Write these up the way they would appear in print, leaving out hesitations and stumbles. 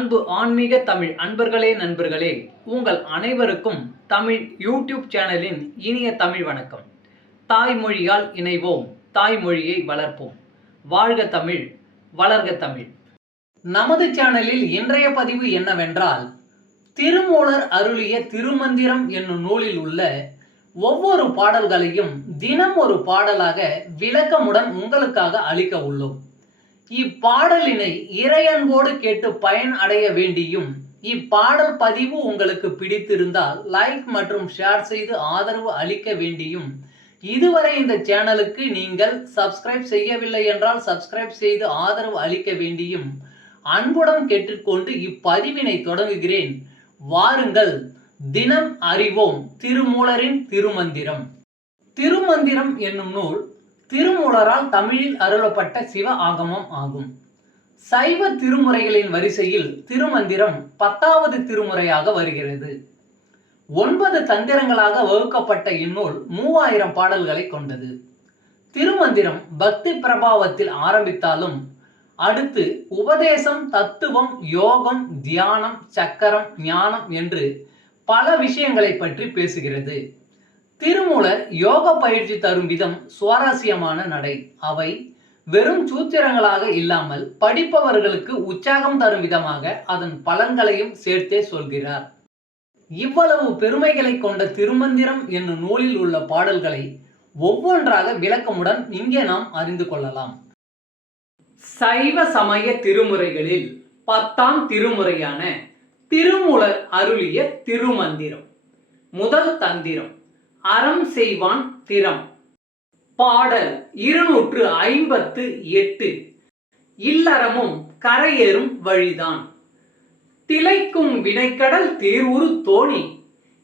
அன்பு ஆன்மீக தமிழ் அன்பர்களே நண்பர்களே, உங்கள் அனைவருக்கும் தமிழ் யூடியூப் சேனலின் இனிய தமிழ் வணக்கம். தாய்மொழியால் இணைவோம், தாய்மொழியை வளர்ப்போம். வாழ்க தமிழ், வளர்க தமிழ். நமது சேனலில் இன்றைய பதிவு என்னவென்றால், திருமூலர் அருளிய திருமந்திரம் என்னும் நூலில் உள்ள ஒவ்வொரு பாடல்களையும் தினம் ஒரு பாடலாக விளக்கமுடன் உங்களுக்காக அளிக்க உள்ளோம். இப்பாடலினை இறையன்போடு கேட்டு பயன் அடைய வேண்டியும், இப்பாடல் பதிவு உங்களுக்கு பிடித்திருந்தால் லைக் மற்றும் ஷேர் செய்து ஆதரவு அளிக்க வேண்டியும், இதுவரை இந்த சேனலுக்கு நீங்கள் சப்ஸ்கிரைப் செய்யவில்லை என்றால் சப்ஸ்கிரைப் செய்து ஆதரவு அளிக்க வேண்டியும் அன்புடன் கேட்டுக்கொண்டு இப்பதிவினை தொடங்குகிறேன். வாருங்கள், தினம் அறிவோம் திருமூலரின் திருமந்திரம். திருமந்திரம் என்னும் நூல் திருமூலரால் தமிழில் அருளப்பட்ட சிவ ஆகமம் ஆகும். சைவ திருமுறைகளின் வரிசையில் திருமந்திரம் 10வது திருமுறையாக வருகிறது. 9 தந்திரங்களாக வகுக்கப்பட்ட இந்நூல் 3000 பாடல்களை கொண்டது. திருமந்திரம் பக்தி பிரபாவத்தில் ஆரம்பித்தாலும் அடுத்து உபதேசம், தத்துவம், யோகம், தியானம், சக்கரம், ஞானம் என்று பல விஷயங்களை பற்றி பேசுகிறது. திருமூலர் யோக பயிற்சி தரும் விதம் சுவாரஸ்யமான நடை. அவை வெறும் சூத்திரங்களாக இல்லாமல் படிப்பவர்களுக்கு உற்சாகம் தரும் விதமாக அதன் பலன்களையும் சேர்த்தே சொல்கிறார். இவ்வளவு பெருமைகளை கொண்ட திருமந்திரம் என்னும் நூலில் உள்ள பாடல்களை ஒவ்வொன்றாக விளக்கமுடன் இங்கே நாம் அறிந்து கொள்ளலாம். சைவ சமய திருமுறைகளில் 10ஆம் திருமுறையான திருமூலர் அருளிய திருமந்திரம். முதல் தந்திரம் அறம் செய்வான் திறம். பாடல் 258. இல்லறமும் கரையேறும் வழிதான். திளைக்கும் வினைக்கடல் தீர்வுறு தோணி.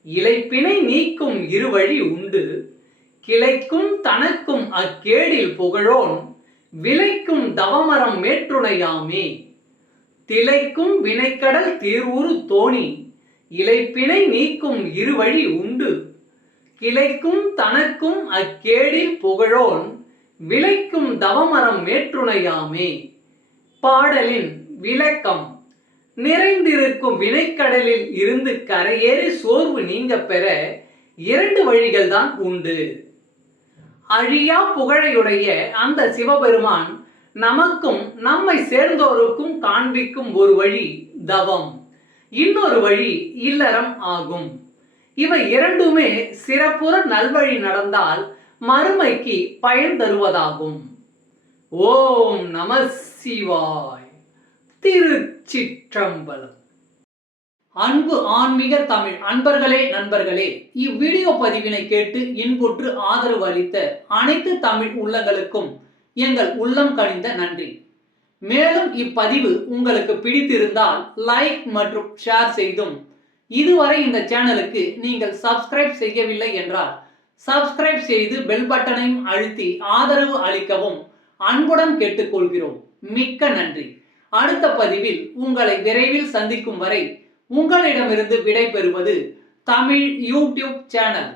இளைப்பினை நீக்கும் இருவழி உண்டு. கிளைக்கும் தனக்கும் அக்கேடில் புகழோன். விளைக்கும் தவமரம் மேற்றுணையாமே. திளைக்கும் வினைக்கடல் தீர்வுறு தோணி. இளைப்பினை நீக்கும் இருவழி உண்டு. கிளைக்கும் தனக்கும் அக்கேடில் புகழோன். விளைக்கும் தவமரம் மேற்றுணையாமே. பாடலின் விளக்கம். நிறைந்திருக்கும் வினைக்கடலில் இருந்து கரையேறி சோர்வு நீங்க பெற 2 வழிகள் தான் உண்டு. அழியா புகழையுடைய அந்த சிவபெருமான் நமக்கும் நம்மை சேர்ந்தோருக்கும் காண்பிக்கும் ஒரு வழி தவம், இன்னொரு வழி இல்லறம் ஆகும். இவை இரண்டுமே சிறப்புற நல்வழி நடந்தால் மறுமைக்கு பயன் தருவதாகும். ஓம் நம சிவாய். திருச்சிற்றம்பலம். அன்பு ஆன்மீக தமிழ் அன்பர்களே நண்பர்களே, இவ்வீடியோ பதிவினை கேட்டு இன்புற்று ஆதரவு அளித்த அனைத்து தமிழ் உள்ளங்களுக்கும் எங்கள் உள்ளம் கனிந்த நன்றி. மேலும் இப்பதிவு உங்களுக்கு பிடித்திருந்தால் லைக் மற்றும் ஷேர் செய்தும், இதுவரை இந்த சேனலுக்கு நீங்கள் சப்ஸ்கிரைப் செய்யவில்லை என்றால் சப்ஸ்கிரைப் செய்து பெல் பட்டனையும் அழுத்தி ஆதரவு அளிக்கவும் அன்புடன் கேட்டுக்கொள்கிறோம். மிக்க நன்றி. அடுத்த பதிவில் உங்களை விரைவில் சந்திக்கும் வரை உங்களிடமிருந்து விடை பெறுவது தமிழ் யூடியூப் சேனல்.